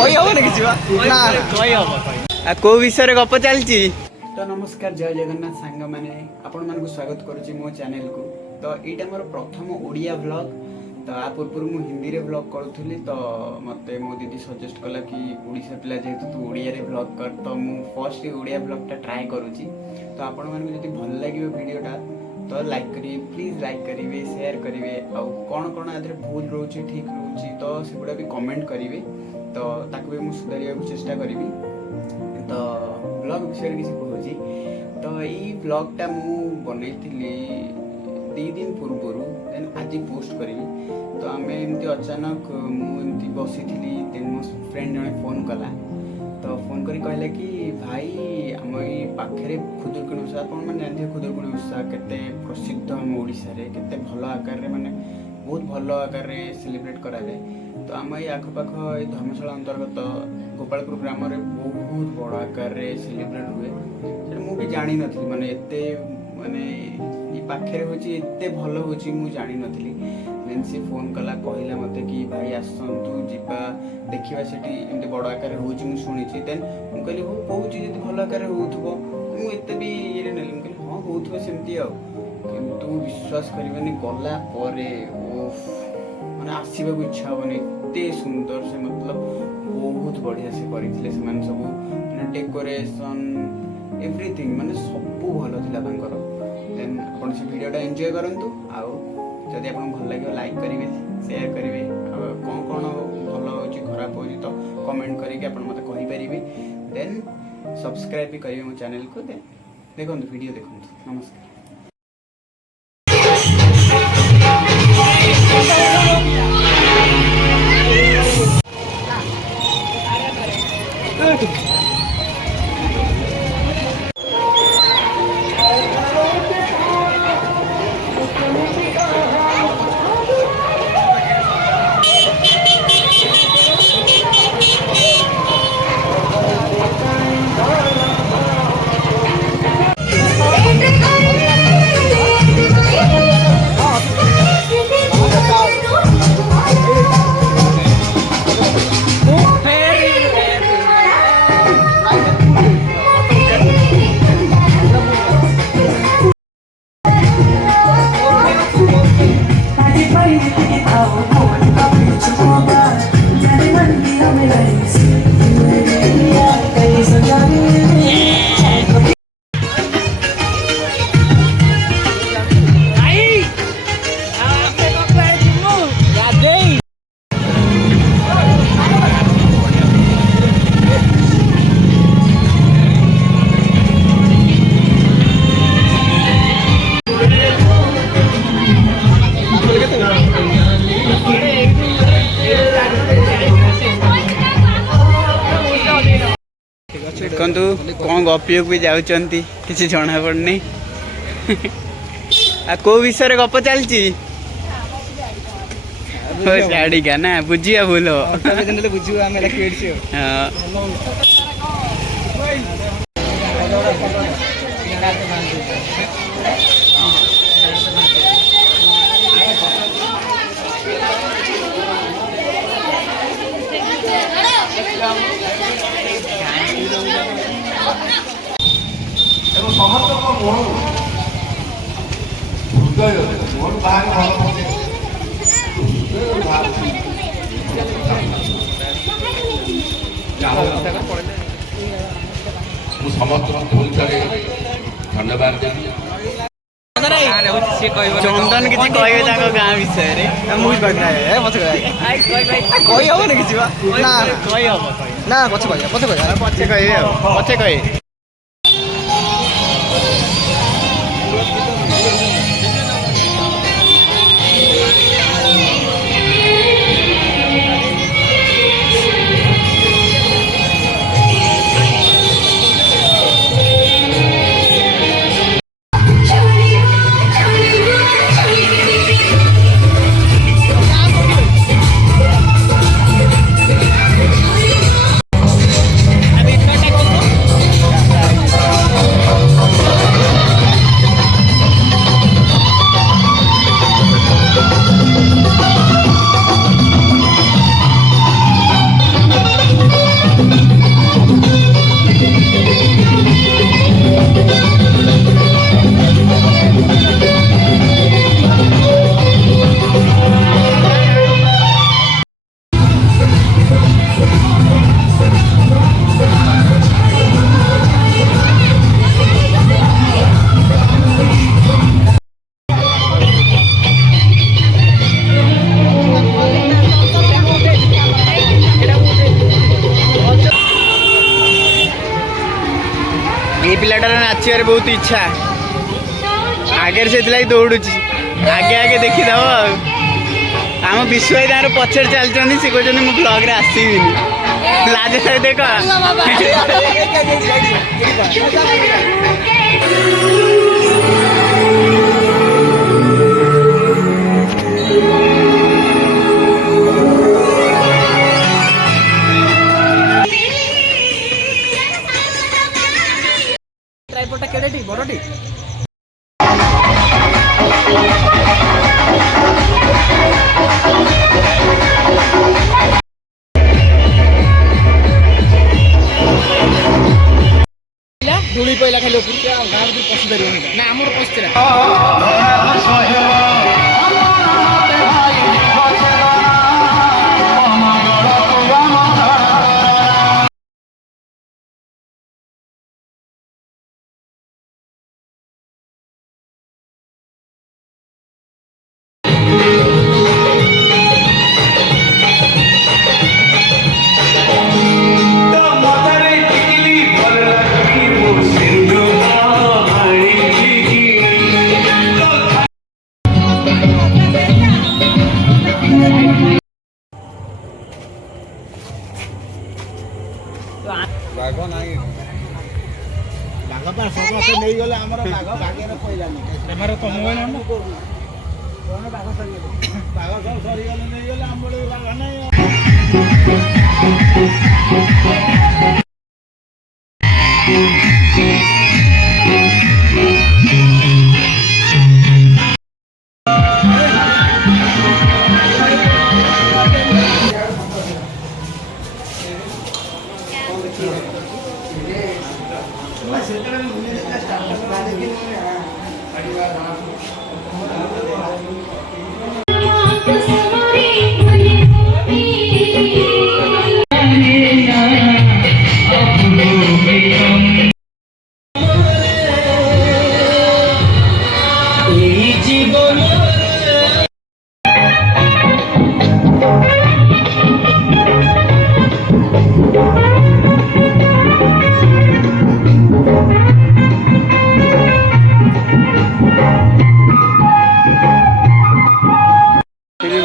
कही हम कि को विषय गप चलती। तो नमस्कार जय जगन्नाथ सांग मैंने आपण मानक स्वागत करुच्ची मो चैनल को। तो यहाँ मोर प्रथम ओडिया व्लॉग। तो आ पूर्व मुझे हिंदी रे व्लॉग करूली तो मत मो दीदी सजेस्ट कला कि ओडिशा पिला जेहेतु तू ओडिया रे व्लॉग कर तो मु फर्स्ट ओडिया व्लॉगटा ट्राए करुच्ची। तो आपण मानक जदि भल लगे वीडियोटा तो लाइक करिए प्लीज लाइक करेंगे शेयर करेंगे आउ कौन कौन आदि भूल रोचे ठीक रोचे तो सेगुड़ा भी कमेंट करेंगे तो ताकू भी मुझे सुधार चेष्टा करी। तो ब्लॉग विषय किसी कहूँ तो ये ब्लॉगटा मु बनई 2 दिन पूर्व देन आज पोस्ट करी। तो आम एमती अचानक मुझे बसी थी देन मो फ्रेंड जड़े फोन कला तो फोन करी कहले कि भाई आम ये पाखे खुदुरकुणी ओषा आप जानते खुदुरकुणी ओषा केते प्रसिद्ध आम ओडिशा रे केते भल आकार माने बहुत भल आकार सेलिब्रेट करा जाए। तो आम ये आखपाख धर्मशाला अंतर्गत गोपालपुर ग्राम रे बहुत बड़ आकार सेलिब्रेट हुए मुझे जानी नी माने एते माने ये पाखे होची एते भल होची मु जानी नथली। देन से फोन कला कहला मते कि भाई आसंतु जिबा देखिबा सेठी एमते बड़ आकार होची मु सुनिची। देन मु कहली हो कहूची जदी भल आकार होथबो मु एते भी ये नेली मु कहली हां होथबो सेमती आ किंतु विश्वास करबनी गला परे ओफ माने आसीबा को इच्छा होनी एते सुंदर से मतलब बहुत बढ़िया से करथिले से माने सब माने डेकोरेशन एवरीथिंग माने सब भल थिला तांकर। देन आपण से वीडियोटा एन्जॉय करंतु आउ जदि आपन भल लागे लाइक करेंगे शेयर करेंगे कौन कौन भल हो खराब हो तो कमेंट करके आप मत कहींपारे। देन सब्सक्राइब भी करेंगे मो चैनल को। देन देखो वीडियो देखो। नमस्कार। देखु कौन गपियो भी जाऊँगी किसी जना पड़नी को विषय गप चलती शाड़ी का ना बुझिया भूल बुझा समस्त मोहन हृदय मोहन बाहर समस्त धन्यवाद चंदन किसी कहे गाँ विषय ना पचे कहे नाचार बहुत इच्छा आगे से दौड़ू आगे आगे देखीदब आम विश्व तार पछे चलती सी कहते मुझे ब्लॉग रे आसबिनी लाज देख ट्राइपडटा केडेटी बड़टी धूली पहला खाली गाँव पशि पार ना आम बाघ नहीं बाघ पर सब नहीं गले हमर बाघ भागे पइलानी हमर तो मोबाइल न कोन बाघ सब सरी गले नहीं गले हमर बाघ नहीं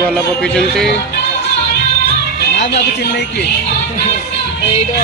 भल पकई ना बाबू चेन्नई किए